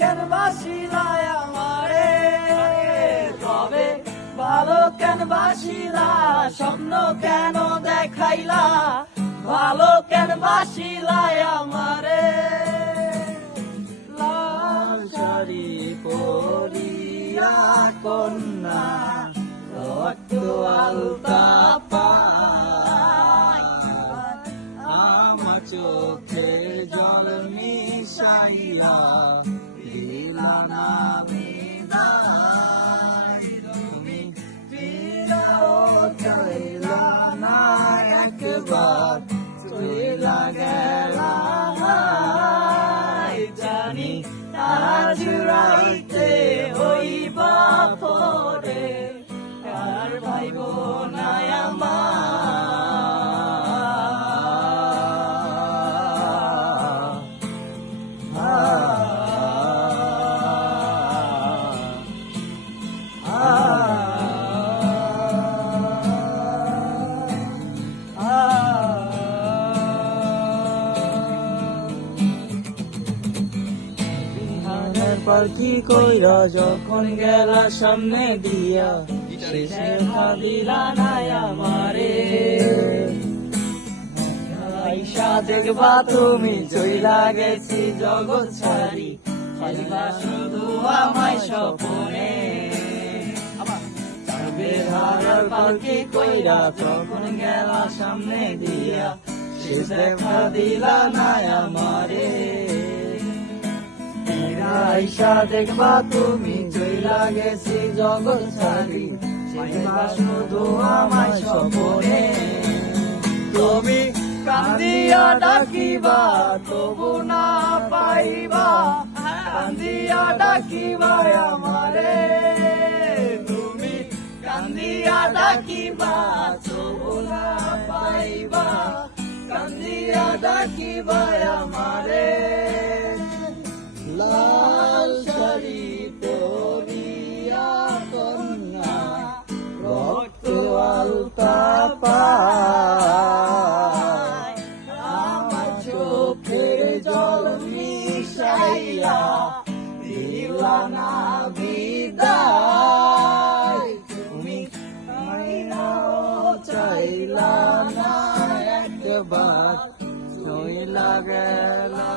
কেন বাসিলা আমারে, তবে ভালো কেন বাসিলা, স্বপ্ন কেন দেখাইলা, ভালো কেন বাসিলা আমারে। লাল শাড়ি পরিয়া কন্যা রক্ত আলতা পায়, আমার চোখে জল মিশাইয়া দিলা না বিদায়। তুমি ফিরাও চাইলা না একবার, চইলা গেলা জানি তার জুড়াইতে হইবা পরে, আর ভাইব না পাখি কইরা যখন গেলা সামনে দিয়া, শেষে ভাবিলা নাই আমারে। আইসা দেখবা তুমি চইলা গেছি জগৎ ছাড়ি, পাইবা শুধু আমায় স্বপনে। বেহারার পাখি কইরা যখন গেলা সামনে দিয়া, শেষ দেখা দিলা নাই আমারে। আইসা দেখবা তুমি চইলা গেছি জগৎ ছাড়ি, পাইবা শুধু আমায় স্বপনে। তুমি কান্দিয়া ডাকিবা তবু না পাইবা, কান্দিয়া ডাকিবা আমারে। তুমি কান্দিয়া ডাকিবা তবু না পাইবা, কান্দিয়া ডাকিবা আমারে। লাল শাড়ি পরিয়া কন্যা রক্ত আলতা পায়, আমার চোখের জল মিশাইয়া দিলা না বিদায়। তুমি চাইলা না একবার, চইলা গেলা।